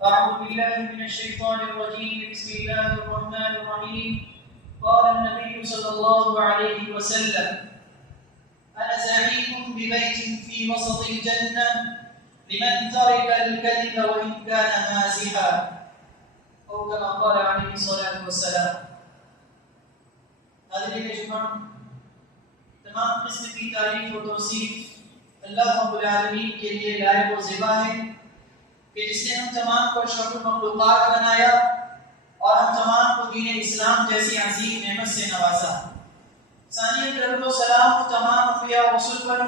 أعوذ بالله من الشيطان الرجيم. بسم الله الرحمن الرحيم. قال النبي صلى الله عليه وسلم: أنا زعيم ببيت في وسط الجنة لمن ترك الكذب وإن كان مازحا، أو كما قال عليه الصلاة والسلام. حاضرین اجماع، تمام قسم کی تعریف و توصیف اللہ رب العالمین کے لیے لائق و زیبا ہے کہ جس نے ہم تمام کو اشرف المخلوقات بنایا اور ہم تمام کو دین اسلام جیسی عظیم نعمت سے نوازا۔ ثانیہ درود و سلام تمام انبیاء و رسول پر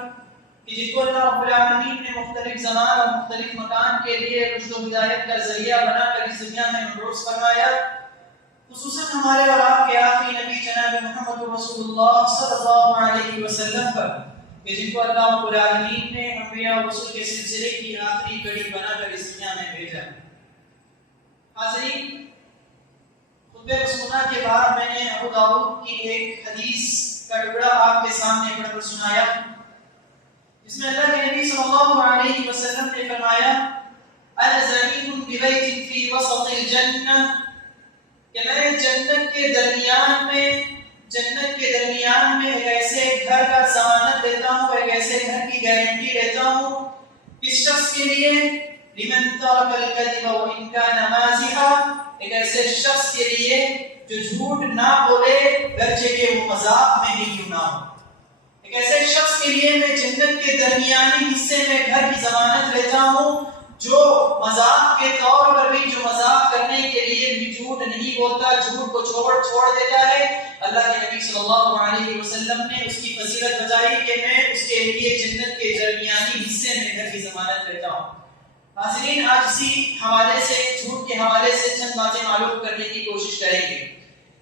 کہ جن کو اللہ رب العالمین نے مختلف زمان اور مختلف مکان کے لیے رشد و ہدایت کا ذریعہ بنا کر اس دنیا میں مبعوث فرمایا، خصوصاً ہمارے اور آپ کے آخری نبی جناب محمد رسول اللہ صلی اللہ علیہ وسلم پر کہ جن کو اللہ رب العالمین نے انبیاء و رسول کے سلسلے کی آخری کڑی بنا کر اس دنیا میں بھیجا۔ حاضرین، خطبہ رسولہ کے بعد میں نے ابو داؤد کی ایک حدیث کا ٹکڑا آپ کے سامنے پڑھ کر سنایا، جس میں اللہ کے نبی صلی اللہ علیہ وسلم نے فرمایا: انا زعیم ببیت فی وسط الجنہ، کہ میں جنت کے درمیان میں ایک ایسے گھر کا ضمانت دیتا ہوں، ایک ایسے گھر کی گارنٹی لیتا ہوں کس شخص کے لیے؟ لمن ترک الکذب وان کان مازحا، ایک ایسے شخص کے لیے جو جھوٹ نہ بولے گرچہ کہ وہ مذاق میں ہی کیوں نہ ہو۔ ایک ایسے شخص کے لیے میں جنت کے درمیانی حصے میں گھر کی ضمانت لیتا ہوں جو مذاق کے طور پر بھی، جو مذاق کرنے کے لیے بھی جھوٹ نہیں بولتا، جھوٹ کو چھوڑ دیتا ہے۔ اللہ کے نبی صلی اللہ علیہ وسلم نے اس کی فضیلت بتائی کہ میں اس کے لیے جنت کے درمیانی حصے میں گھر کی ضمانت لیتا ہوں۔ حاضرین، آج اسی حوالے سے، جھوٹ کے حوالے سے چند باتیں معلوم کرنے کی کوشش کریں گے۔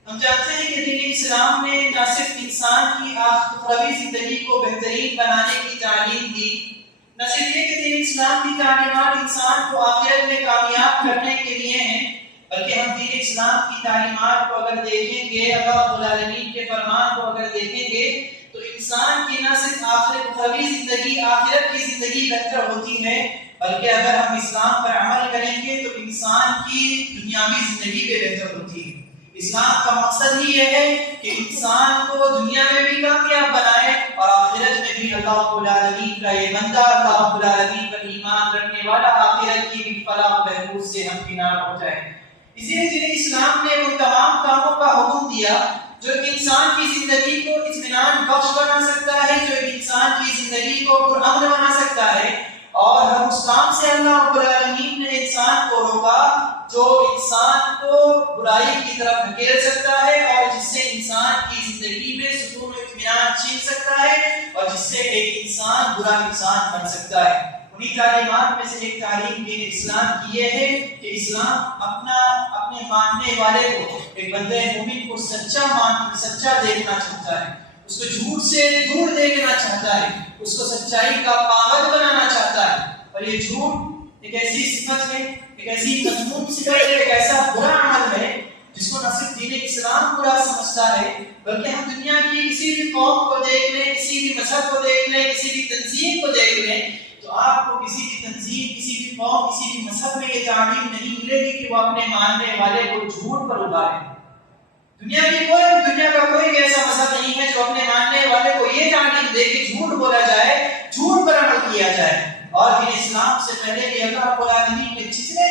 ہم جانتے ہیں کہ دین اسلام نے نہ صرف انسان کی اخروی زندگی کو بہترین بنانے کی تعلیم دی، نہ صرف یہ کہ دین اسلام کی تعلیمات انسان کو آخرت میں کامیاب کرنے کے لیے ہیں، بلکہ ہم دین اسلام کی تعلیمات کو اگر دیکھیں گے، اللہ رب العالمین کے فرمان کو اگر دیکھیں گے تو انسان کی نہ صرف اخروی زندگی، آخرت کی زندگی بہتر ہوتی ہے، بلکہ اگر ہم اسلام پر عمل کریں گے تو انسان کی دنیاوی زندگی بھی بہتر ہوتی ہے۔ اسلام کا مقصد ہی یہ ہے کہ انسان کو دنیا میں بھی کامیاب بنائے اور آخرت میں بھی اللہ رب العالمین کا یہ بندہ، اللہ رب العالمین پر ایمان رکھنے والا آخرت کی بھی فلاح و بہبود سے ہمکنار ہو جائے۔ اسی لیے دین اسلام نے وہ تمام کاموں کا حکم دیا جو ایک انسان کی زندگی کو اطمینان بخش بنا سکتا ہے، جو ایک انسان کی زندگی کو پرامن بنا سکتا ہے، اور ہر اس کام سے اللہ رب العالمین نے انسان کو روکا جو انسان کو برائی کی طرف دھکیل سکتا ہے اور جس سے انسان کی زندگی میں سکون و اطمینان چھین سکتا ہے اور جس سے ایک انسان برا انسان بن سکتا ہے۔ انہی تعلیمات میں سے ایک تعلیم دین اسلام کی یہ ہے کہ اسلام اپنے ماننے والے کو، ایک بندے مومن کو سچا دیکھنا چاہتا ہے، اس کو جھوٹ سے دور دیکھنا چاہتا ہے، اس کو سچائی کا پابند بنانا چاہتا ہے۔ اور یہ جھوٹ ایک ایسی صفت ہے، ایک ایسی مذموم صفت ہے، ایک ایسا برا عمل ہے جس کو نہ صرف دین اسلام برا سمجھتا ہے، بلکہ ہم دنیا کی کسی بھی قوم کو دیکھ لیں، کسی بھی مذہب کو دیکھ لیں، کسی بھی تنظیم کو دیکھ لیں تو آپ کو کسی بھی تنظیم، کسی بھی قوم، کسی بھی مذہب میں یہ تعلیم نہیں ملے گی کہ وہ اپنے ماننے والے کو جھوٹ پر ابھارے۔ دنیا کا کوئی ایسا مذہب نہیں ہے جو اپنے ماننے والے کو یہ تعلیم دے کہ جھوٹ بولا جائے، جھوٹ پر عمل کیا جائے۔ اور دین اسلام سے پہلے بھی اللہ رب العالمین نے جتنے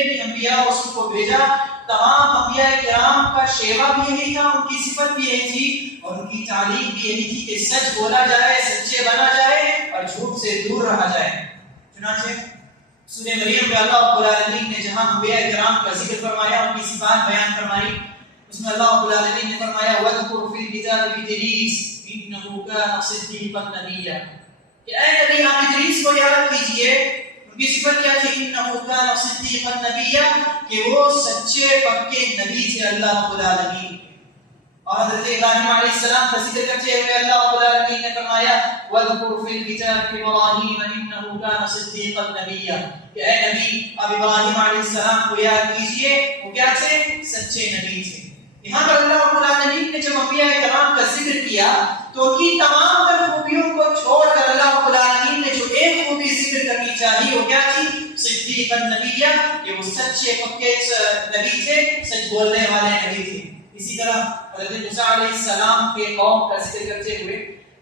بھی انبیاء رسول کو بھیجا، تمام انبیاء کرام کا شیوا بھی یہی تھا، ان کی صفت بھی یہی تھی اور ان کی تعلیم بھی یہی تھی کہ سچ بولا جائے، سچے بنا جائے اور جھوٹ سے دور رہا جائے۔ چنانچہ سورہ مریم میں اللہ رب العالمین نے جہاں انبیاء کرام کا ذکر فرمایا، ان کی صفات بیان فرمائی، اس میں اللہ رب العالمین نے فرمایا وَاذْكُرْ فِي الْكِتَابِ إِدْرِيسَ إِنَّهُ كَانَ صِدِّيقًا نَبِيًّا، کہ اے نبی آپ ادریس کو یاد کیجئے، ان کی صفت کیا تھی؟ إِنَّهُ كَانَ صِدِّيقًا نَبِيًّا، کہ وہ سچے پکے نبی تھے اللہ رب العالمین۔ اور حضرت ابراہیم علیہ السلام کا ذکر کرتے ہوئے اللہ رب العالمین نے فرمایا وَاذْكُرْ فِي الْكِتَابِ إِبْرَاهِيمَ إِنَّهُ كَانَ صِدِّيقًا نَبِيًّا، کہ اے نبی آپ ابراہیم علیہ السلام کو یاد کیجئے، وہ کیا تھے؟ سچے نبی تھے۔ یہاں پر اللہ رب العالمین نے جب انبیاء کرام کا ذکر کیا تو ان کی تمام تر خوبیوں کو چھوڑ کر اللہ رب العالمین نے جو ایک خوبی ذکر کرنی چاہیے وہ کیا تھی؟ صدیق صدیقا نبیا کہ وہ سچے پکے نبی تھے، سچ بولنے والے نبی تھے۔ اسی طرح حضرت موسیٰ علیہ السلام کے قوم کا ذکر کرتے ہوئے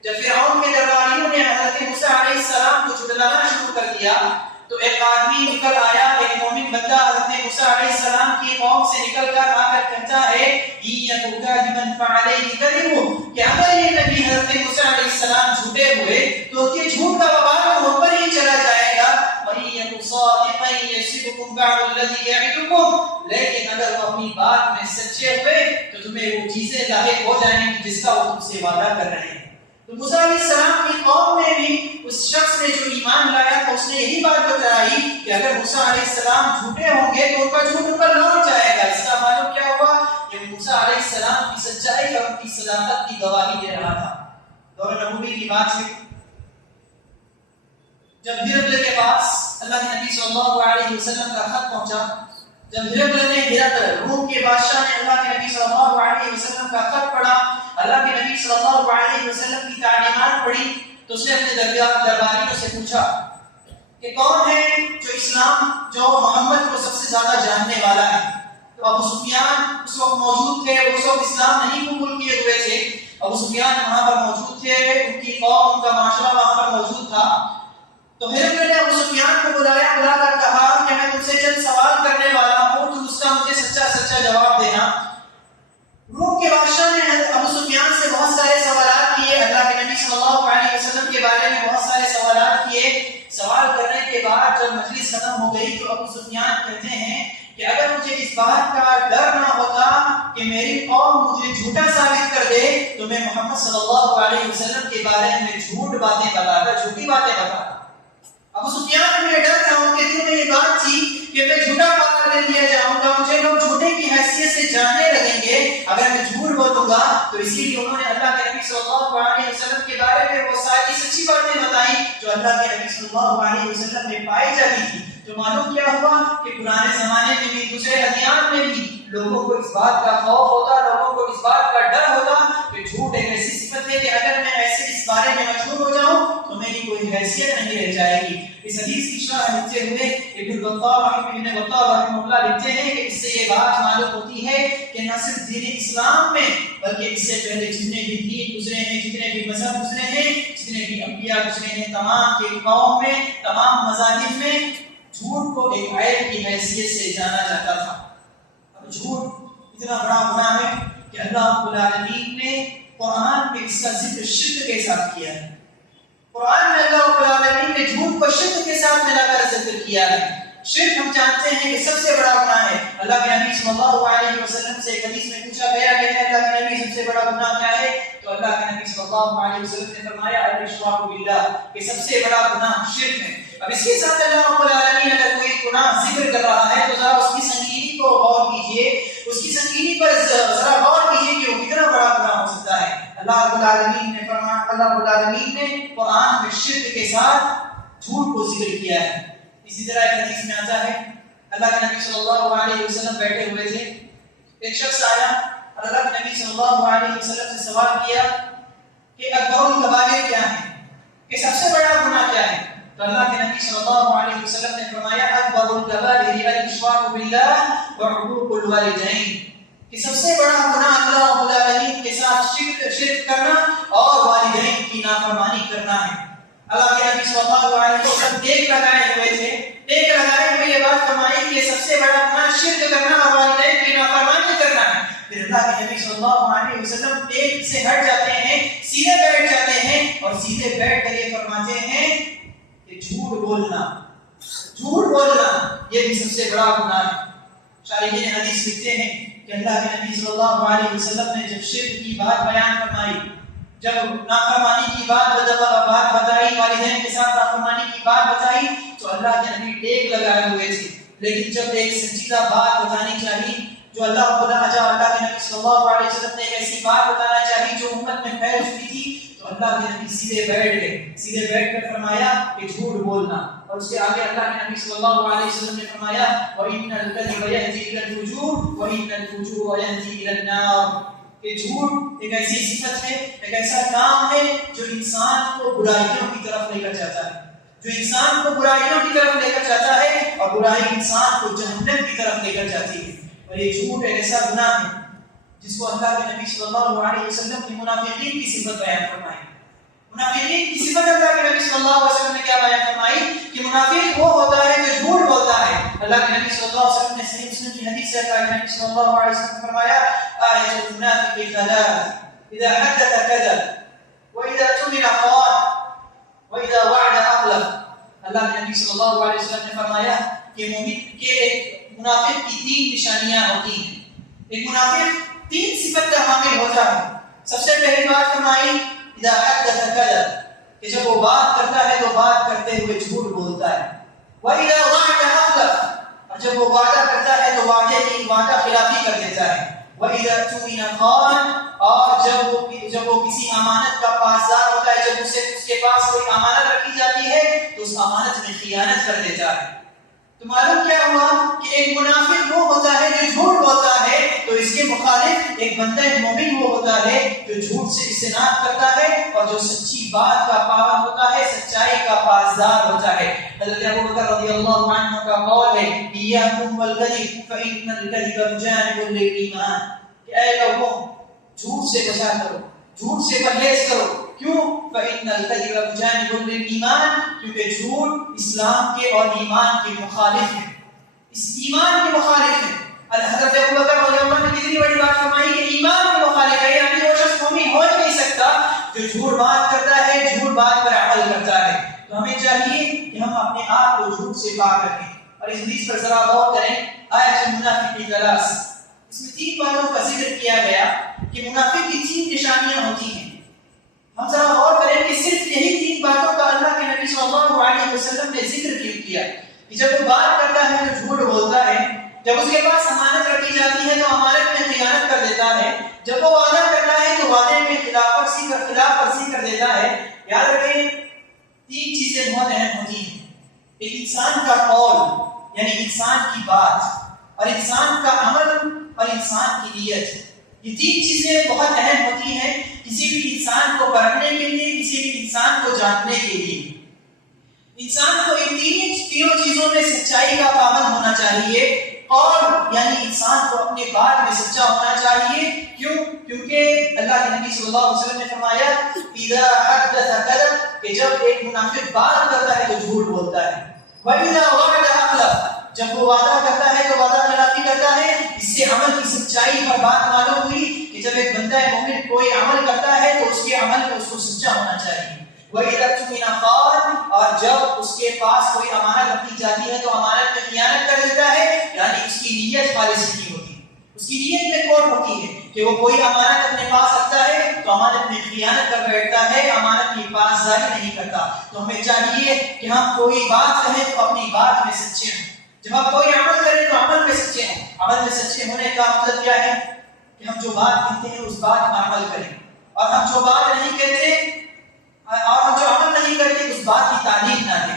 جب فرعون کے درباریوں نے حضرت موسیٰ علیہ السلام کو جھٹلانا شروع کر دیا تو ایک آدمی نکل آیا، ایک مومن بندہ حضرت موسیٰ علیہ السلام کی قوم سے نکل کر آ کر کہتا ہے کہ اگر یہ نبی حضرت موسیٰ علیہ السلام جھوٹے ہوئے تو یہ جھوٹ کا وبال ہم پر ہی چلا جائے گا، لیکن اگر وہ اپنی بات میں سچے ہوئے تو تمہیں وہ چیزیں لاحق ہو جائیں گی جس کا وہ تم سے وعدہ کر رہے ہیں۔ تو موسیٰ علیہ السلام کی قوم نے بھی اس شخص نے جو ایمان لایا تھا اس نے یہی بات بتائی کہ اگر موسیٰ علیہ السلام جھوٹے ہوں گے تو ان کا جھوٹ ان پر لوٹ جائے گا۔ اس کا معلوم کیا ہوا کہ موسیٰ علیہ السلام کی سچائی اور ان کی صداقت کی گواہی دے رہا تھا۔ دور نبوی کی بات ہے، جب ہرقل کے پاس اللہ کے نبی صلی اللہ علیہ وسلم کا خط پہنچا، جب ہرقل روم کے بادشاہ نے اللہ کے نبی صلی اللہ علیہ وسلم کا خط پڑھا، اللہ کے نبی صلی اللہ علیہ وسلم کی تعلیمات پڑھی، تو اس نے اپنے درباریوں سے پوچھا کہ کون ہے جو اسلام جو محمد کو سب سے زیادہ جاننے والا ہے؟ تو ابو سفیان اس وقت موجود تھے، اس وقت اسلام نہیں قبول کیے ہوئے تھے، ابو سفیان وہاں پر موجود تھے، ان کی قوم ان کا معاشرہ وہاں پر موجود تھا۔ تو ہرقل نے ابو سفیان کو بلا کر کہا کہ میں تم سے چند سوال کرنے والا ہوں، تو اس کا مجھے سچا جواب دینا۔ روم کے بادشاہ نے ابو سفیان سے بہت سارے سوالات کیے، اللہ کے نبی صلی اللہ علیہ وسلم کے بارے میں بہت سارے سوالات کیے۔ سوال کرنے کے بعد جب مجلس ختم ہو گئی تو ابو سفیان کہتے ہیں کہ اگر مجھے اس بات کا ڈر نہ ہوتا کہ میری قوم مجھے جھوٹا ثابت کر دے تو میں محمد صلی اللہ علیہ وسلم کے بارے میں جھوٹی باتیں بتاتا۔ ابو سفیان میں ڈر تھا، ان کے دل میں یہ بات تھی کہ میں جھوٹا پاکر دے دیا جاؤں گا، مجھے لوگ جھوٹے کی حیثیت سے جاننے لگیں گے اگر میں جھوٹ بولوں گا۔ تو اسی لیے انہوں نے اللہ کے نبی صلی اللہ علیہ وسلم کے بارے میں وہ ساری سچی باتیں بتائیں جو اللہ کے نبی صلی اللہ علیہ وسلم میں پائی جاتی تھی۔ تو معلوم کیا ہوا کہ پرانے زمانے میں بھی دوسرے ادیان میں بھی لوگوں کو اس بات کا خوف ہوتا، لوگوں کو اس بات کا ڈر ہوتا کہ جھوٹ ایک ایسی صفت ہے کہ اگر میں ایسے اس بارے میں مشہور ہو جاؤں تو میری کوئی حیثیت نہیں رہ جائے گی۔ اس حدیث کی شرح لکھتے ہوئے ابن بطال رحمہ اللہ لکھتے ہیں کہ اس سے یہ بات معلوم ہوتی ہے کہ نہ صرف دین اسلام میں بلکہ اس سے پہلے جتنے بھی دین گزرے ہیں، جتنے بھی مذہب گزرے ہیں، جتنے بھی انبیاء گزرے ہیں، تمام کے قوم میں، تمام مذاہب میں جھوٹ کو ایک عیب کی حیثیت سے جانا جاتا تھا۔ اب جھوٹ اتنا بڑا گناہ ہے کہ اللہ رب العالمین نے قرآن میں اس کا ذکر شرک کے ساتھ کیا ہے۔ قرآن میں اللہ رب العالمین نے جھوٹ کو شرک کے ساتھ ملا کر ذکر کیا ہے۔ شرک ہم جانتے ہیں کہ سب سے بڑا گناہ ہے۔ اللہ کے نبی صلی اللہ علیہ وسلم سے ایک حدیث میں پوچھا گیا کہ اللہ کے نبی سب سے بڑا گناہ کیا ہے؟ تو اللہ کے نبی صلی اللہ علیہ وسلم نے فرمایا الاشراک باللہ، کہ سب سے بڑا گناہ شرک ہے۔ اب اس کے ساتھ اللہ رب العالمین اگر کوئی گناہ ذکر کر رہا ہے تو ذرا اس کی سنگینی کو غور کیجئے، اس کی سنگینی پر ذرا غور کیجئے کہ وہ کتنا بڑا گناہ ہو سکتا ہے۔ اللہ رب العالمین نے فرمایا، اللہ رب العالمین نے قرآن میں شرک کے ساتھ جھوٹ کو ذکر کیا ہے۔ اسی طرح ایک حدیث میں آتا ہے اللہ کے نبی صلی اللہ علیہ وسلم بیٹھے ہوئے تھے، ایک شخص آیا اور اللہ کے نبی صلی اللہ علیہ وسلم سے سوال کیا کہ اکبر الکبائر کیا ہے، کہ سب سے بڑا گناہ کیا ہے؟ تو اللہ کے نبی صلی اللہ علیہ وسلم نے فرمایا اکبر الکبائر الاشراک باللہ وعقوق الوالدین، کہ سب سے بڑا گناہ اللہ رب العالمین کے ساتھ شرک کرنا اور والدین کی نافرمانی کرنا ہے۔ اللہ کے نبی صلی اللہ علیہ وسلم ٹیک لگائے ہوئے تھے، ٹیک لگائے ہوئے یہ بات فرمائی کہ سب سے بڑا گناہ شرک کرنا اور والدین کی نافرمانی کرنا ہے۔ پھر اللہ کے نبی صلی اللہ علیہ وسلم ٹیک سے ہٹ جاتے ہیں، سیدھے بیٹھ جاتے ہیں اور سیدھے بیٹھ کر یہ فرماتے ہیں کہ جھوٹ بولنا یہ بھی سب سے بڑا گناہ ہے۔ شارحین حدیث لکھتے ہیں کہ اللہ کے نبی صلی اللہ علیہ وسلم نے جب شرک کی بات بیان فرمائی، جب نافرمانی کی بات بتائی، والدین کے ساتھ نافرمانی کی بات بتائی تو اللہ کے نبی ٹیک لگائے ہوئے تھے، لیکن جب ایک سنجیدہ بات بتانی چاہیے جو اللہ کے نبی صلی اللہ علیہ وسلم نے ایک ایسی بات بتانا چاہیے جو امت میں پھیل چکی تھی، تو اللہ کے نبی سیدھے بیٹھ کر فرمایا کہ جھوٹ بولنا، اور اس کے آگے اللہ کے نبی صلی اللہ علیہ وسلم نے فرمایا وَإِنَّ الْكَذِبَ يَهْدِي إِلَى الْفُجُورِ وَإِنَّ الْفُجُورَ يَهْدِي إِلَى النَّارِ، کہ جھوٹ ایک ایسی صفت ہے، ایک ایسا کام ہے جو انسان کو برائیوں کی طرف لے کر جاتا ہے، جو جو انسان کو برائیوں کی طرف لے کر جاتا ہے اور برائی انسان کو جہنم کی طرف لے کر جاتی ہے. اور یہ جھوٹ ایک ایسا گناہ ہے جس کو اللہ کے نبی صلی اللہ علیہ وسلم نے منافقین کی صفت بیان فرمائی. منافقین کی صفت اللہ کے نبی صلی اللہ علیہ وسلم نے کیا بیان فرمائی کہ منافق وہ ہوتا ہے جو جھوٹ بولتا ہے. اللہ کے نبی صلی اللہ علیہ وسلم نے صحیح مسلم کی حدیث سے اللہ کے نبی صلی اللہ علیہ وسلم نے فرمایا آیۃ المنافق ثلاث اذا حدث كذب واذا اؤتمن خان واذا وعد اخلف. اللہ کے نبی صلی اللہ علیہ وسلم نے فرمایا کہ مومن کے ایک منافق کی تین نشانیاں ہوتی ہیں. ایک منافق تین صفت کا حامل ہوتا ہے. سب سے پہلی بات فرمائی اذا حدث كذب کہ جب وہ بات کرتا ہے تو بات کرتے ہوئے جھوٹ بولتا ہے. واذا وعد اخلف اور جب وہ وعدہ کرتا ہے تو وعدہ خلافی کر دیتا ہے. واذا اؤتمن خان اور جب وہ کسی امانت کا پاسدار ہوتا ہے, جب اس کے پاس کوئی امانت رکھی جاتی ہے تو اس امانت میں خیانت کر دیتا ہے. تو معلوم کیا ہوا کہ ایک منافق وہ ہوتا ہے جو جھوٹ بولتا ہے, تو اس کے مخالف ایک بندہ مومن وہ ہوتا ہے جو جھوٹ سے اجتناب کرتا ہے اور جو سچی بات کا پابند ہوتا ہے, سچائی کا پاسدار ہوتا ہے. حضرت ابوبکر رضی اللہ عنہ کا قول ہے ایاکم والکذب فإن الکذب جانب للایمان کہ اے لوگوں جھوٹ سے بچا کرو, جھوٹ سے پرہیز کرو. کیوں؟ فإن الکذب جانب للایمان کیونکہ جھوٹ اسلام کے اور ایمان کے مخالف ہے, اس ایمان کے مخالف ہے. حضرت ابوبکر رضی اللہ عنہ نے کتنی بڑی بات فرمائی کہ ایمان کے مخالف ہے, یعنی وہ شخص مومن ہو ہی نہیں سکتا جو جھوٹ بات کرتا ہے, جھوٹ بات پر عمل کرتا ہے. تو ہمیں چاہیے کہ ہم اپنے آپ کو جھوٹ سے پاک رکھیں. اور اس حدیث پر ذرا غور کریں, آیۃ المنافق ثلاث, اس میں تین باتوں کا ذکر کیا گیا کہ منافق کی تین نشانیاں ہوتی ہیں. ہم ذرا غور کریں کہ صرف یہی تین باتوں کا اللہ کے نبی صلی اللہ علیہ وسلم نے ذکر کیا کہ جب وہ بات کرتا ہے تو جھوٹ بولتا ہے, جب اس کے پاس امانت رکھی جاتی ہے تو امانت میں خیانت کر دیتا ہے, جب وہ وعدہ کرتا ہے تو وعدے میں خلاف ورزی کر دیتا ہے. یاد رکھیں تین چیزیں بہت اہم ہوتی ہیں. ایک انسان کا قول یعنی انسان کی بات, اور انسان کا عمل اور انسان کی نیت. یہ تین چیزیں بہت اہم ہوتی ہیں کسی بھی انسان کو پرکھنے کے لیے, کسی بھی انسان کو جاننے کے لیے. انسان کو ان تینوں چیزوں میں سچائی کا پابند ہونا چاہیے, اور یعنی انسان کو اپنے بات میں سچا ہونا چاہیے. کیوں؟ کیونکہ اللہ کے نبی صلی اللہ علیہ وسلم نے فرمایا اذا حدث كذب کہ جب ایک منافق بات کرتا ہے تو جھوٹ بولتا ہے. واذا وعد اخلف جب وہ وعدہ کرتا ہے تو وعدہ خلافی کرتا ہے. اس سے عمل کی سچائی پر بات معلوم ہوئی کہ جب ایک بندہ مومن کوئی عمل کرتا ہے تو اس کے عمل میں اس کو سچا ہونا چاہیے. وَإِذَا اؤْتُمِنَ خَانَ اور جب اس کے پاس کوئی امانت رکھی جاتی ہے تو امانت میں خیانت کر دیتا ہے, یعنی اس کی نیت خالص نہیں ہوتی, اس کی نیت میں کھوٹ ہوتی ہے کہ وہ کوئی امانت اپنے پاس رکھتا ہے تو امانت میں خیانت کر بیٹھتا ہے, امانت کی پاسداری نہیں کرتا. تو ہمیں چاہیے کہ ہم کوئی بات کہیں تو اپنی بات میں سچے ہوں, جب ہم کوئی عمل کریں تو عمل میں سچے ہوں. عمل میں سچے ہونے کا مطلب کیا ہے کہ ہم جو بات کہتے ہیں اس بات پر عمل کریں, اور ہم جو بات نہیں کہتے اور ہم جو عمل نہیں کرتے اس بات کی تعلیم نہ دیں,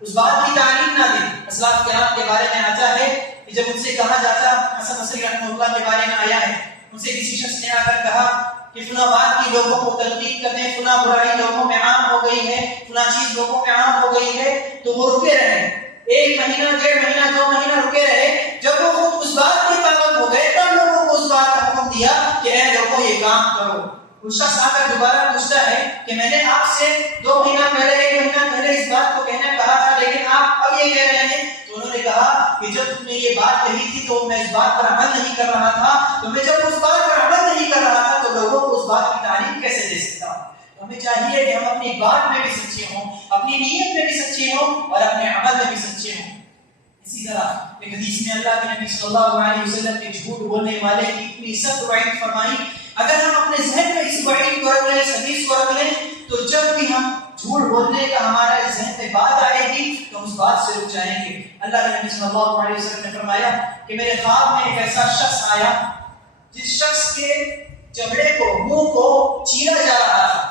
اس بات کی تعلیم نہ دیں. اسلاف کرام کے بارے میں آتا ہے کہ جب ان سے کہا جاتا, حسن بصری رحمہ اللہ کے بارے میں آیا ہے, ان سے کسی شخص نے آ کر کہا کہ فلاں بات کی لوگوں کو تلقین کرنے, فلاں برائی لوگوں میں عام ہو گئی ہے, فلاں چیز لوگوں میں عام ہو گئی ہے, تو وہ رکے رہے. 1 مہینہ 1.5 مہینہ 2 مہینہ رکے رہے. جب وہ خود اس بات کے پابند ہو گئے تب لوگوں کو اس بات کا حکم دیا کہ اے لوگوں یہ کام کرو. وہ شخص آ کر دوبارہ پوچھتا ہے کہ میں نے آپ سے 2 مہینہ پہلے 1 مہینہ پہلے اس بات کو کہنا کہا تھا, لیکن آپ اب یہ کہہ رہے ہیں. تو انہوں نے کہا کہ جب تم نے یہ بات کہی تھی تو میں اس بات پر عمل نہیں کر رہا تھا, تو میں جب اس بات پر عمل نہیں کر رہا تھا تو لوگوں کو اس بات کی تعلیم کیسے دے سکتا ہوں. تو ہمیں چاہیے کہ ہم اپنی بات میں بھی سچے ہوں, اپنی نیت میں بھی سچے ہوں, اور اپنے عمل میں بھی سچے ہوں. اسی طرح ایک حدیث میں اللہ کے نبی صلی اللہ علیہ وسلم نے جھوٹ بولنے والے کی اتنی سخت وعید فرمائی. اگر ہم اپنے ذہن میں اس وعید کو رکھ لیں, اس حدیث کو رکھ لیں, تو جب بھی ہم جھوٹ بولنے کا ہمارے ذہن میں بات آئے گی تو ہم اس بات سے رک جائیں گے. اللہ کے نبی صلی اللہ علیہ وسلم نے فرمایا کہ میرے خواب میں ایک ایسا شخص آیا جس شخص کے چمڑے کو, منہ کو چیرا جا رہا تھا,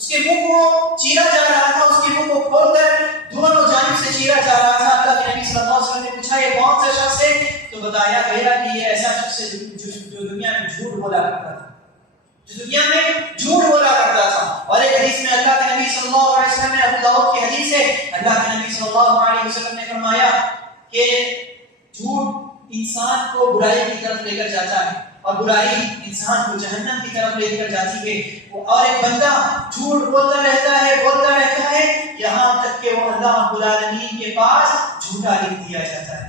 اس کے منہ کو چیرا جا رہا تھا, اس کے منہ کو کھول کر دونوں جانب سے چیرا جا رہا تھا. اللہ کے نبی صلی اللہ علیہ وسلم نے پوچھا یہ کون سا شخص ہے, تو بتایا گیا کہ یہ ایسا شخص ہے جو دنیا میں جھوٹ بولا کرتا تھا, جو دنیا میں جھوٹ بولا کرتا تھا. اور ایک حدیث میں اللہ کے نبی صلی اللہ علیہ وسلم نے، ابو داؤد کی حدیث ہے، اللہ کے نبی صلی اللہ علیہ وسلم نے فرمایا کہ جھوٹ انسان کو برائی کی طرف لے کر جاتا ہے اور برائی انسان کو جہنم کی طرف لے کر جاتی ہے. اور ایک بندہ جھوٹ بولتا رہتا ہے یہاں تک کہ وہ اللہ رب العالمین کے پاس جھوٹا لکھ دیا جاتا ہے.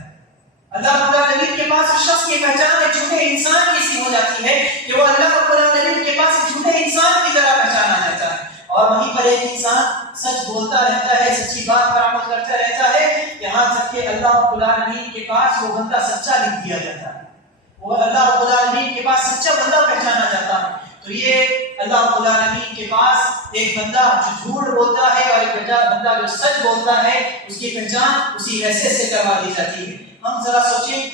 اللہ رب العالمین کے پاس اس شخص کی پہچان ایک جھوٹے انسان کی سی ہو جاتی ہے کہ وہ اللہ رب العالمین کے پاس ایک جھوٹے انسان کی طرح پہچانا جاتا ہے. اور وہیں پر ایک انسان سچ بولتا رہتا ہے، سچی بات پر عمل کرتا رہتا ہے، یہاں تک کہ اللہ رب العالمین کے پاس وہ بندہ سچا لکھ دیا جاتا ہے، وہ اللہ رب العالمین کے پاس سچا بندہ پہچانا جاتا ہے. تو یہ اللہ رب العالمین کے پاس ایک بندہ جو جھوٹ بولتا ہے اور ایک بندہ جو سچ بولتا ہے، اس کی پہچان اسی حیثیت سے کروا دی جاتی ہے. ہم ذرا سوچیں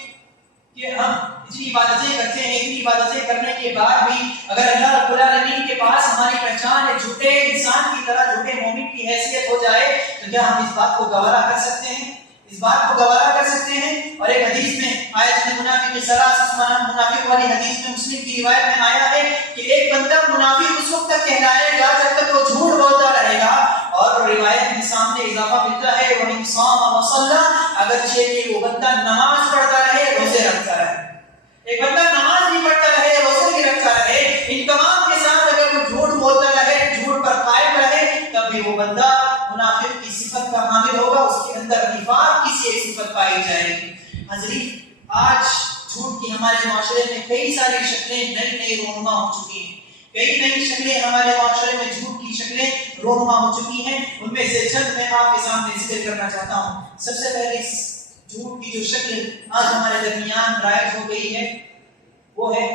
کہ ہم اتنی عبادتیں کرتے ہیں، اتنی عبادتیں کرنے کے بعد بھی اگر اللہ رب العالمین کے پاس ہماری پہچان ایک جھوٹے انسان کی طرح، جھوٹے مومن کی حیثیت ہو جائے تو کیا ہم اس بات کو گوارا کر سکتے ہیں؟ اس بات کو گوارا کر سکتے ہیں؟ اور ایک حدیث میں آیت منافق ثلاث منافق والی حدیث میں مسلم کی روایت میں آیا ہے کہ ایک بندہ منافق اس وقت تک کہلائے گا جب تک وہ جھوٹ بولتا رہے گا. اور روایت کے سامنے اضافہ ملتا ہے وہ انسان وصلہ، اگرچہ کہ وہ بندہ نماز پڑھتا رہے، روزے رکھتا رہے. ایک بندہ نماز بھی پڑھتا رہے، روزے بھی رکھتا رہے، ان تمام کے ساتھ اگر وہ جھوٹ بولتا رہے، جھوٹ پر قائم رہے، تب بھی وہ بندہ منافق کی صفت کا حامل ہوگا، اس کے اندر نفاق کی سی ایک صفت پائی جائے گی. حضرین، آج جھوٹ کی ہمارے معاشرے میں کئی ساری شکلیں نئی رونما ہو چکی ہیں. کئی نئی شکلیں ہمارے معاشرے میں جھوٹ کی شکلیں رونما ہو چکی ہیں. ان میں سے چند میں آپ کے سامنے ذکر کرنا چاہتا ہوں. سب سے پہلے جھوٹ کی جو شکل آج ہمارے درمیان رائج ہو گئی ہے وہ ہے،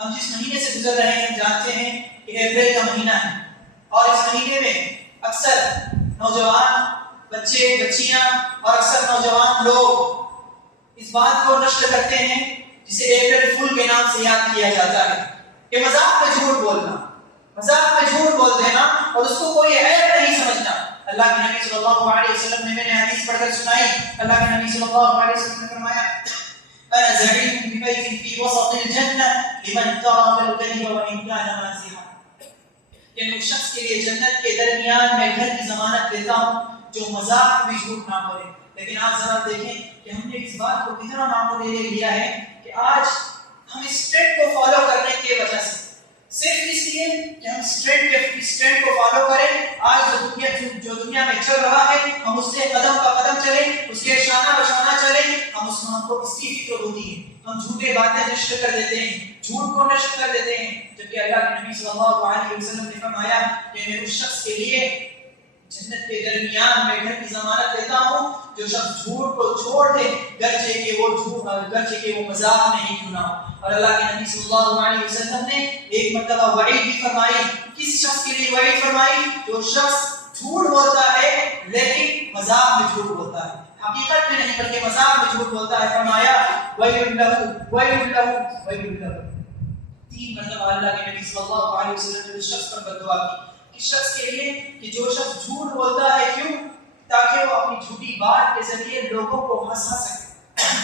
ہم جس مہینے سے گزر رہے ہیں جانتے ہیں کہ اپریل کا مہینہ ہے، اور اس مہینے میں اکثر نوجوان بچے بچیاں اور اکثر نوجوان لوگ اس بات کو نشر کرتے ہیں جسے اپریل فول کے نام سے یاد کیا جاتا ہے کہ مذاق میں جھوٹ بولنا، مذاق میں جھوٹ بول دینا اور اس کو کوئی عیب نہیں سمجھنا. اللہ کے نبی صلی اللہ علیہ وسلم نے، میں نے حدیث پڑھ کر سنائی، اللہ کے نبی صلی اللہ علیہ وسلم نے فرمایا انا زعيم ببيت في وسط الجنة لمن ترك الكذب وإن كان مازحا، کہ میں شخص کے لیے جنت کے درمیان میں گھر کی ضمانت دیتا ہوں جو مذاق بھی جھوٹ نہ بولے. لیکن آج ذرا دیکھیں کہ ہم نے اس بات کو کتنا معمولی لے لیا ہے کہ آج ہم اس ٹرینڈ کو فالو کرنے کی وجہ سے، صرف اس لیے کہ ہم اس ٹرینڈ کو فالو کریں، آج جو دنیا میں چل رہا ہے ہم اس سے قدم کا قدم چلیں، اس کے شانہ بشانہ چلیں، ہم کو اس کی فکر ہوتی ہے. ہم جھوٹے باتیں نشر کر دیتے ہیں، جھوٹ کو نشر کر دیتے ہیں، جبکہ اللہ کے نبی صلی اللہ علیہ وسلم نے فرمایا کہ میں اس شخص کے لیے جنت کے درمیان میں گھر کی ضمانت دیتا ہوں جو شخص جھوٹ کو چھوڑ دے، گرچہ کہ وہ مذاق میں ہی کیوں نہ ہو. اور اللہ کے نبی صلی اللہ علیہ وسلم نے ایک مرتبہ وعید بھی فرمائی. کس شخص کے لیے وعید فرمائی؟ جو شخص جھوٹ بولتا ہے لیکن مذاق میں جھوٹ بولتا ہے، حقیقت میں نہیں بلکہ مذاق میں جھوٹ بولتا ہے. فرمایا ویل لہ ویل لہ ویل لہ. 3 مرتبہ اللہ کے نبی صلی اللہ علیہ وسلم نے اس شخص پر بد دعا کی. کس شخص کے لیے؟ کہ جو شخص جھوٹ بولتا ہے. کیوں؟ تاکہ وہ اپنی جھوٹی بات کے ذریعے لوگوں کو ہنسا سکے،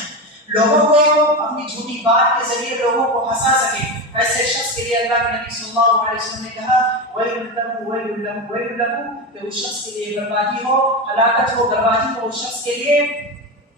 لوگوں کو اپنی جھوٹی بات کے ذریعے لوگوں کو ہنسا سکے. ایسے شخص کے لیے اللہ کے نبی صلی اللہ علیہ وسلم نے کہا ویل لہ ویل لہ ویل لہ، کہ اس شخص کے لیے بربادی ہو، ہلاکت ہو، بربادی ہو اس شخص کے لیے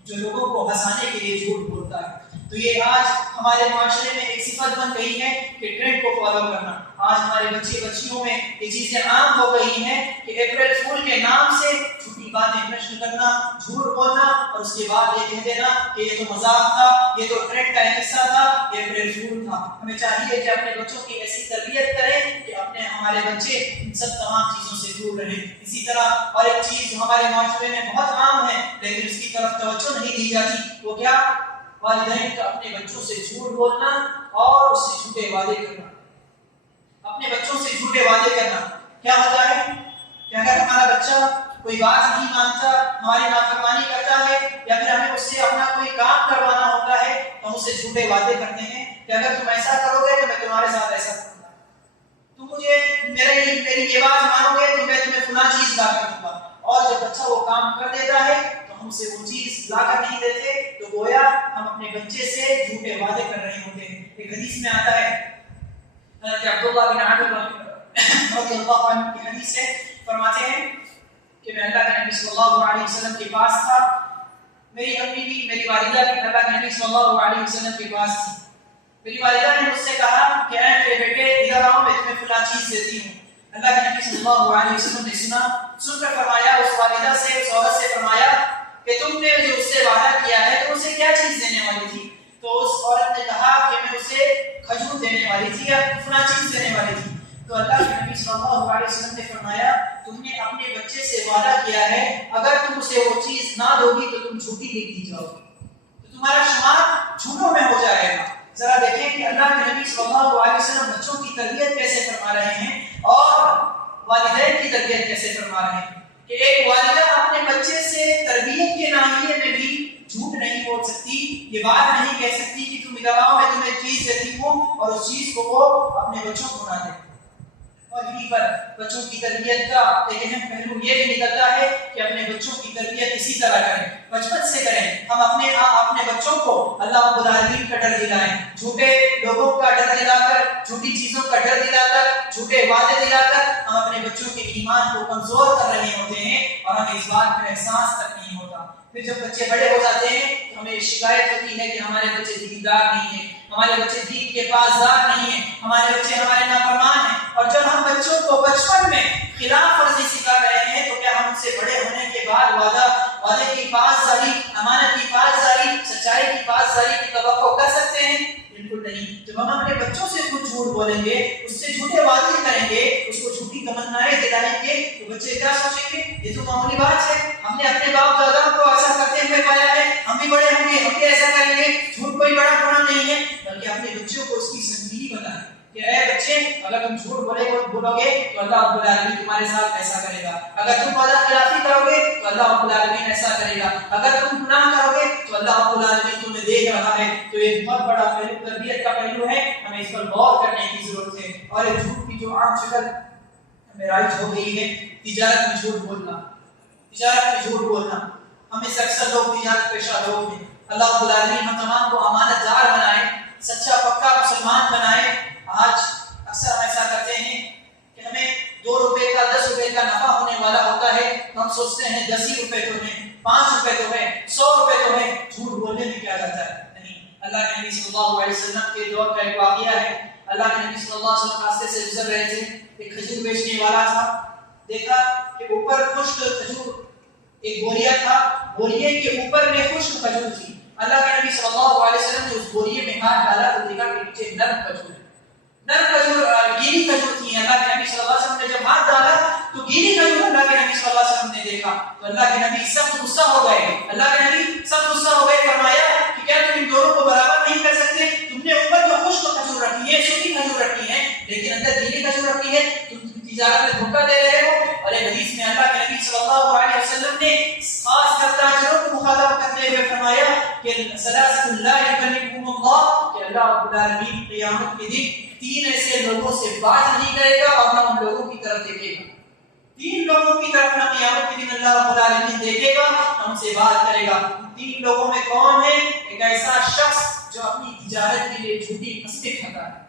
جو لوگوں کو ہنسانے کے لیے جھوٹ بولتا ہے. تو یہ آج ہمارے معاشرے میں ایک صفت بن گئی ہے کہ ٹرینڈ کو فالو کرنا. آج ہمارے بچے بچیوں میں یہ چیزیں عام ہو گئی ہیں کہ اپریل فول کے نام سے جھوٹی باتیں نشر کرنا، جھوٹ بولنا اور اس کے بعد یہ کہہ دینا کہ یہ تو مذاق تھا، یہ تو ٹرینڈ کا ایک حصہ تھا، یہ اپریل فول تھا. ہمیں چاہیے کہ اپنے بچوں کی ایسی تربیت کریں کہ ہمارے بچے ان سب تمام چیزوں سے دور رہیں. اسی طرح اور ایک چیز جو ہمارے معاشرے میں بہت عام ہے لیکن اس کی طرف توجہ نہیں دی جاتی، وہ کیا؟ والدین کا اپنے بچوں سے جھوٹ بولنا اور اس سے جھوٹے وعدے کرنا. اپنے بچوں سے جھوٹے وعدے کرنا کیا ہوتا ہے کہ اگر ہمارا بچہ کوئی بات نہیں مانتا، ہماری نافرمانی کرتا ہے یا پھر ہمیں اس سے اپنا کوئی کام کروانا ہوتا ہے تو ہم اس سے جھوٹے وعدے کرتے ہیں کہ اگر تم ایسا کرو گے تو میں تمہارے ساتھ ایسا کروں گا، تم مجھے میری یہ بات مانو گے تو میں تمہیں فلاں چیز لا کر دوں گا. اور جب بچہ وہ کام کر دیتا ہے تو ہم سے وہ چیز لا کر نہیں دیتے تو گویا ہم اپنے بچے سے جھوٹے وعدے کر رہے ہوتے ہیں. ایک حدیث میں آتا ہے کہ عبد عبداللہ بن عامر رضی اللہ عنہ کی حدیث سے فرماتے ہیں کہ میں اللہ کے نبی صلی اللہ علیہ وسلم کے پاس تھا، میری امی بھی، میری والدہ بھی اللہ کے نبی صلی اللہ علیہ وسلم کے پاس تھی. میری والدہ نے مجھ سے کہا کہ اے میرے بیٹے ادھر آؤ، میں تمہیں فلاں چیز دیتی ہوں. اللہ کے نبی صلی اللہ علیہ وسلم نے سن کر فرمایا اس والدہ سے، اس عورت سے فرمایا کہ تم نے جو اس سے وعدہ کیا ہے تو اسے کیا چیز دینے والی تھی؟ تو اس عورت نے کہا کہ میں اسے کھجور دینے والی تھی یا فلاں چیز دینے والی تھی. تو اللہ کے نبی صلی اللہ علیہ وسلم نے فرمایا تم نے اپنے بچے سے وعدہ کیا ہے اگر تم اسے وہ چیز نہ دو گی تو تم جھوٹی لکھ دی جاؤ گی، تو تمہارا شمار جھوٹوں میں ہو جائے گا. ذرا دیکھیں کہ اللہ کے نبی صلی اللہ علیہ وسلم بچوں کی تربیت کیسے فرما رہے ہیں اور والدین کی تربیت کیسے فرما رہے ہیں کہ ایک والدہ اپنے بچے سے تربیت کے ناحیے میں بھی جھوٹ نہیں بول سکتی، یہ بات نہیں کہہ سکتی کہ تم ادھر آؤ میں تمہیں چیز دیتی ہوں اور اس چیز کو وہ اپنے بچوں کو نہ دے. اور یہیں پر بچوں کی تربیت کا ایک اہم پہلو یہ بھی نکلتا ہے کہ اپنے بچوں کی تربیت اسی طرح کریں، بچپن سے کریں. ہم اپنے بچوں کو اللہ رب العالمین کا ڈر دلائیں، جھوٹے لوگوں کا ڈر دلا کر، جھوٹی چیزوں کا ڈر دلا کر، جھوٹے وعدے دلا کر ہم اپنے بچوں کے ایمان کو کمزور کر رہے ہوتے ہیں اور ہمیں اس بات کا احساس تک نہیں ہوتا. پھر جب بچے بڑے ہو جاتے ہیں تو ہمیں شکایت ہوتی ہے کہ ہمارے بچے دیندار نہیں ہیں، ہمارے بچے دین کے پاسدار نہیں ہیں، ہمارے بچے ہمارے نافرمان ہیں. اور جب ہم بچوں کو بچپن میں خلاف ورزی سکھا رہے ہیں تو کیا ہم ان سے بڑے ہونے کے بعد وعدے کی پاسداری، امانت کی پاسداری، سچائی کی پاسداری کی توقع کر سکتے ہیں؟ بالکل نہیں. جب ہم اپنے بچوں سے کچھ جھوٹ بولیں گے، اس سے جھوٹے وعدے کریں گے، اس کو جھوٹی تمنائیں دلائیں گے تو بچے کیا سوچیں گے؟ یہ تو معمولی بات ہے، ہم نے اپنے باپ دادا کو ایسا کرتے ہوئے پایا ہے، ہم بھی بڑے ہوں گے، ہم بھی ایسا کریں گے. جھوٹ کوئی بڑا گناہ نہیں ہے، بلکہ اپنے بچوں کو اس کی سنجیدگی بتائیں کہ اے بچے اگر تم جھوٹ بولو گے تو اللہ رب العالمین تمہارے ساتھ ایسا کرے گا، اگر تم وعدہ خلافی کرو گے تو اللہ رب العالمین ایسا کرے گا، اگر تم گناہ کرو گے تو اللہ رب العالمین تمہیں دیکھ رہا ہے. تو ایک بہت بڑا پہلو تربیت کا پہلو ہے، ہمیں اس پر غور کرنے کی ضرورت ہے. اور ایک جھوٹ کی جو عام شکل ہمیں رائج ہو گئی ہے تجارت میں جھوٹ بولنا. تجارت میں جھوٹ بولنا ہمیں سے اکثر لوگ تجارت پیشہ لوگ ہیں. اللہ رب العالمین ہم تمام کو امانت دار بنائے، سچا پکا مسلمان بنائے. آج اکثر ہم ایسا کرتے ہیں کہ ہمیں 2 روپے کا 10 روپے کا نفع ہونے والا ہوتا ہے تو ہم سوچتے ہیں 10 ہی روپے تو ہیں، 5 روپے تو ہیں، 100 روپے تو ہیں، جھوٹ بولنے میں کیا جاتا ہے؟ نہیں. اللہ کے نبی صلی اللہ علیہ وسلم کے دور کا ایک واقعہ ہے. اللہ کے نبی صلی اللہ علیہ وسلم راستے سے گزر رہے تھے، ایک کھجور بیچنے والا تھا. دیکھا کہ اوپر خشک کھجور، ایک بوریا تھا، بوریے کے اوپر میں خشک کھجور تھی. اللہ کے نبی صلی اللہ علیہ وسلم نے اس بوریے میں ہاتھ ڈالا تو دیکھا کہ نیچے نرم کھجور، گیلی کھجور تھی. اللہ کے نبی صلی اللہ علیہ وسلم نے جب ہاتھ ڈالا تو گیلی کھجور اللہ کے نبی صلی اللہ علیہ وسلم نے دیکھا تو اللہ کے نبی سخت غصہ ہو گئے. اللہ کے نبی سخت غصہ ہو گئے، فرمایا کہ کیا تم ان دونوں کو برابر نہیں کر سکتے؟ تم نے اوپر جو خشک کھجور رکھی ہے، سوکھی کھجور رکھی ہے، لیکن اندر گیلی کھجور رکھی ہے، تم تجارت میں دھوکہ دے رہے ہو. اور ایک حدیث میں اللہ کے نبی صلی اللہ علیہ وسلم نے خاص کر تاجروں کو مخاطب کرتے ہوئے فرمایا کہ ثلاثۃ لا یکلمهم اللہ، کہ اللہ رب العالمین قیامت کے دن 3 ایسے لوگوں سے بات نہیں کرے گا اور نہ ان لوگوں کی طرف دیکھے گا. 3 لوگوں کی طرف نہ قیامت کے دن اللہ رب العالمین دیکھے گا، ہم سے بات کرے گا. 3 لوگوں میں کون ہے؟ ایک ایسا شخص جو اپنی تجارت کے لیے جھوٹی قسمیں کھاتا ہے،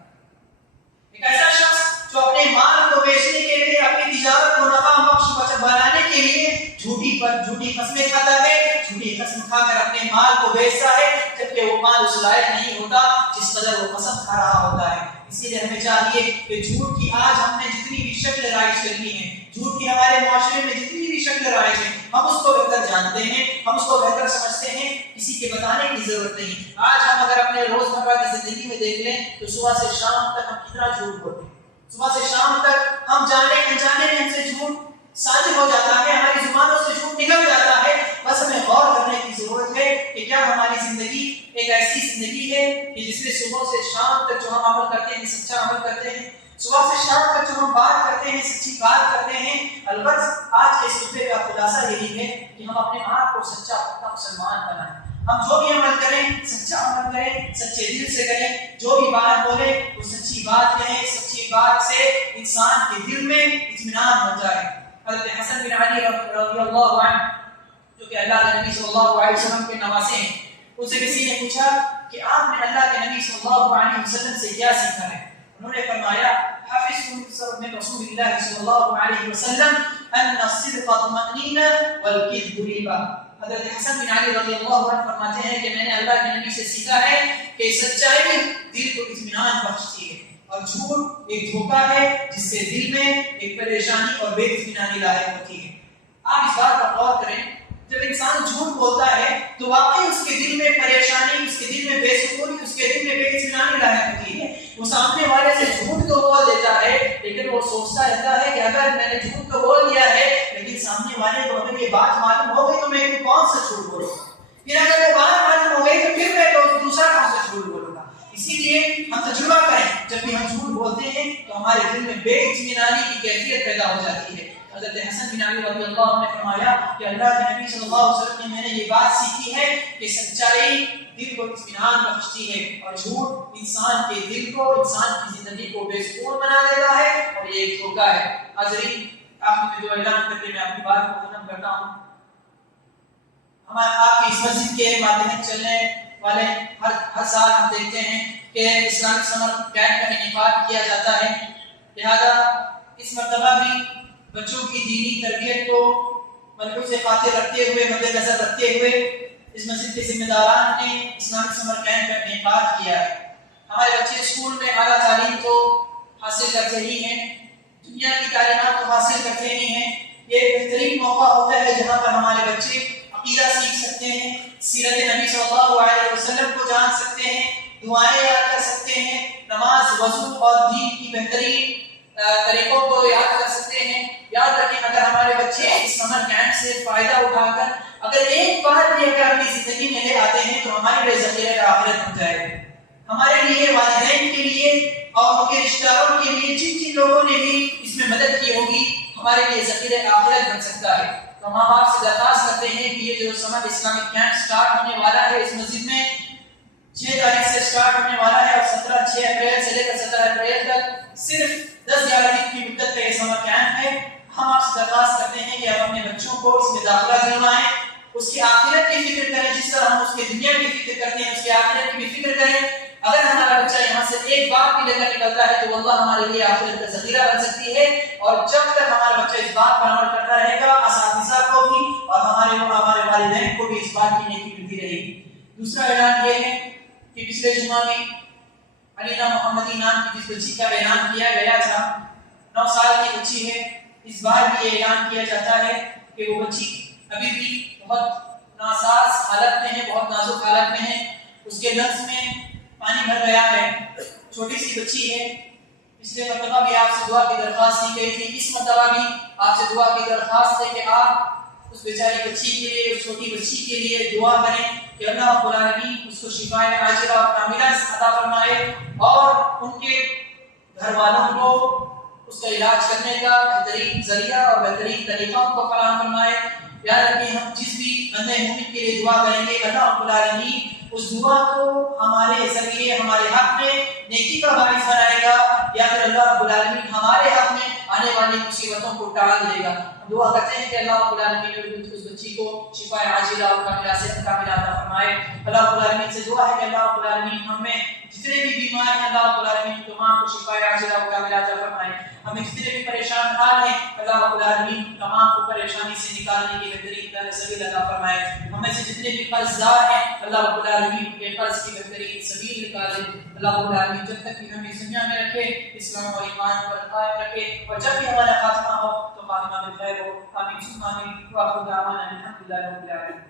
ایک ایسا شخص جو اپنے مال کو بیچنے کے لیے، اپنی تجارت کو نفع بخش بنانے کے لیے جھوٹی قسمیں کھاتا ہے، جھوٹی قسم کھا کر اپنے مال کو بیچتا ہے جبکہ وہ مال اس لائق نہیں ہوتا جس قدر وہ قسم کھا رہا ہوتا ہے. اسی لیے ہمیں چاہیے کہ جھوٹ کی آج ہم نے جتنی بھی شکل رائج کرنی ہے، جھوٹ کی ہمارے معاشرے میں جتنی بھی شکل رائج ہے، ہم اس کو بہتر جانتے ہیں، ہم اس کو بہتر سمجھتے ہیں، کسی کے بتانے کی ضرورت نہیں. آج ہم اگر اپنے روزمرہ کی زندگی میں دیکھ لیں تو صبح سے شام تک ہم کتنا جھوٹ بولتے ہیں. صبح سے شام تک ہم جانے انجانے میں ہم سے جھوٹ صادر ہو جاتا ہے، ہماری زبانوں سے جھوٹ نکل جاتا ہے. بس ہمیں غور کرنے کی ضرورت ہے کہ کیا ہماری زندگی ایک ایسی زندگی ہے کہ جس میں صبح سے شام تک جو ہم عمل کرتے ہیں سچا عمل کرتے ہیں، صبح سے شام تک جو ہم بات کرتے ہیں سچی بات کرتے ہیں. البتہ آج کے اس خطبے کا خلاصہ یہی ہے کہ ہم اپنے آپ کو سچا پختہ مسلمان بنائیں. ہم جو بھی عمل کریں سچا عمل کریں، سچے دل سے کریں، جو بھی بات بولیں وہ سچی بات کہیں. سچی بات سے انسان کے دل میں اطمینان ہو جائے. حضرت حسن بن علی رضی اللہ عنہ جو کہ اللہ کے نبی صلی اللہ علیہ وسلم کے نواسے ہیں، ان سے کسی نے پوچھا کہ آپ نے اللہ کے نبی صلی اللہ علیہ وسلم سے کیا سیکھا ہے؟ انہوں نے فرمایا حفظت من رسول الله صلى الله عليه وسلم ان الصدق طمأنينة والكذب ريبة. حضرت حسن بن علی رضی اللہ عنہ فرماتے ہیں کہ میں نے اللہ کے نبی سے سیکھا ہے کہ سچائی دل کو اطمینان بخشتی ہے اور جھوٹ ایک دھوکہ ہے جس سے دل میں ایک پریشانی اور بے اطمینانی لاحق ہوتی ہے. آپ اس بات پر غور کریں، جب انسان جھوٹ بولتا ہے تو واقعی اس کے دل میں پریشانی، اس کے دل میں بے سکونی، اس کے دل میں بے اطمینانی لاحق ہوتی ہے. وہ سامنے والے سے جھوٹ تو بول دیتا ہے لیکن وہ سوچتا رہتا ہے کہ اگر میں نے جھوٹ تو بول دیا ہے لیکن سامنے والے کو اگر یہ بات معلوم ہو گئی تو میں کون سا جھوٹ بولوں گا، پھر اگر وہ بات معلوم ہو گئی تو پھر میں دوسرا کون سا جھوٹ بولوں گا. اسی لیے ہم تجربہ کریں، جب بھی ہم جھوٹ بولتے ہیں تو ہمارے دل میں بے اطمینانی کی کیفیت پیدا ہو جاتی ہے. حضرت حسن بن علی رضی اللہ عنہ نے فرمایا کہ اللہ کے نبی صلی اللہ علیہ وسلم نے میں نے یہ بات سیکھی ہے کہ سچائی دل کو اطمینان بخشتی ہے اور جھوٹ انسان کے دل کو، انسان کی زندگی کو بے سکون بنا دیتا ہے اور یہ ایک دھوکہ ہے. حاضرین، آخر میں جو اعلان کر کے میں اپنی بات کو ختم کرتا ہوں، آپ کی اس مسجد کے ماتحت چلنے والے ہر سال ہم دیکھتے ہیں کہ اسلامک سمر کیمپ کا انعقاد کیا جاتا ہے. لہذا اس مرتبہ بھی بچوں کی دینی تربیت کو ملحوظ خاطر رکھتے ہوئے، مد نظر رکھتے ہوئے اس مسجد کے ذمہ داران نے اسلامک سمر کیمپ کا انعقاد کیا ہے. ہمارے بچے اسکول میں اعلیٰ تعلیم تو حاصل کرتے ہی ہیں، دنیا کی تعلیمات تو حاصل کرتے ہی ہیں. یہ ایک بہترین موقع ہوتا ہے جہاں پر ہمارے بچے عقیدہ سیکھ سکتے ہیں، سیرت نبی صلی اللہ علیہ وسلم کو جان سکتے ہیں، دعائیں یاد کر سکتے ہیں، نماز، وضو اور دین کی بہترین طریقوں کو یاد کر سکتے ہیں. یاد رکھیں، اگر ہمارے بچے اس سمر کیمپ سے فائدہ اٹھا کر اگر ایک بار بھی اگر اپنی زندگی میں لے آتے ہیں تو ہمارے لیے ذخیرہ آخرت بن جائے گا. ہمارے لیے، والدین کے لیے اور ان کے رشتہ داروں کے لیے جن جن لوگوں نے بھی اس میں مدد کی ہوگی، ہمارے لیے ذخیرہ آخرت بن سکتا ہے. تو ہم آپ سے درخواست کرتے ہیں کہ یہ جو سمر اسلامک کیمپ سٹارٹ ہونے والا ہے اس مسجد میں 6 تاریخ سے سٹارٹ ہونے والا ہے اور 6 اپریل سے لے کر 17 اپریل تک صرف 10-11 دن کی مدت کا یہ سمر کیمپ ہے. ہم آپ سے درخواست کرتے ہیں کہ آپ اپنے بچوں کو اس میں داخلہ دلوائیں، اس کی آخرت کی فکر کریں جس طرح ہم اس کی دنیا کی فکر کرتے ہیں، اس کی آخرت کی بھی فکر کریں. اگر ہمارا بچہ یہاں سے ایک بات بھی لے کر نکلتا ہے تو اللہ ہمارے لیے آخرت کا ذخیرہ بن سکتی ہے. اور جب تک ہمارا بچہ اس بات پر عمل کرتا رہے گا، اساتذہ کو بھی اور ہمارے والدین کو بھی اس بات کی نیکی ملتی رہے گی. دوسرا اعلان یہ ہے کہ پچھلے جمعہ میں علینا محمدی نام کی جس بچی کا اعلان کیا گیا تھا، 9 سال کی بچی ہے. اس بار بھی یہ اعلان کیا جاتا ہے کہ وہ بچی ابھی بھی بہت ناساز حالت میں ہے، بہت نازک حالت میں ہے. اس کے لفظ میں پانی بھر گیا ہے، چھوٹی سی بچی ہے. پچھلے مرتبہ بھی آپ سے دعا کی درخواست کی گئی تھی، اس مرتبہ بھی آپ سے دعا کی درخواست ہے کہ آپ اس بیچاری بچی کے لیے، اس چھوٹی بچی کے لیے دعا کریں کہ اللہ رب العالمین اس کو شفائے عاجلہ اور کاملہ عطا فرمائے اور ان کے گھر والوں کو اس کا علاج کرنے کا بہترین ذریعہ اور بہترین طریقہ ان کو فراہم فرمائے. یاد رکھیں، ہم جس بھی بندے مومن کے لیے دعا کریں گے اللہ رب العالمین اس دعا کو ہمارے ذریعے ہمارے حق میں نیکی کا باعث بنائے گا، یا پھر اللہ رب العالمین ہمارے حق میں آنے والی مصیبتوں کو ٹال دے گا. دعا کرتے ہیں کہ اللہ رب العالمین اس بچی کو شفائے عاجلہ اور کاملہ عطا فرمائے. اللہ رب العالمین سے دعا ہے کہ اللہ رب العالمین ہم میں جتنے بھی بیمار ہیں اللہ رب العالمین تمام کو شفائے عاجلہ اور کاملہ عطا فرمائے. ہمیں جتنے بھی پریشان حال ہیں اللہ رب العالمین تمام کو پریشانی سے نکالنے کی بہترین سبیل عطا فرمائے. ہمیں سے جتنے بھی قرض دار ہیں اللہ رب العالمین کے قرض کی بہترین سبیل نکالے. اللہ رب العالمین جب تک بھی ہمیں دنیا میں رکھے، اسلام اور ایمان پر قائم رکھے، اور جب بھی ہمارا خاتمہ ہو تو خاتمہ بالخیر ہو. آمین ثم آمین. وآخر دعوانا الحمد للہ رب العالمین.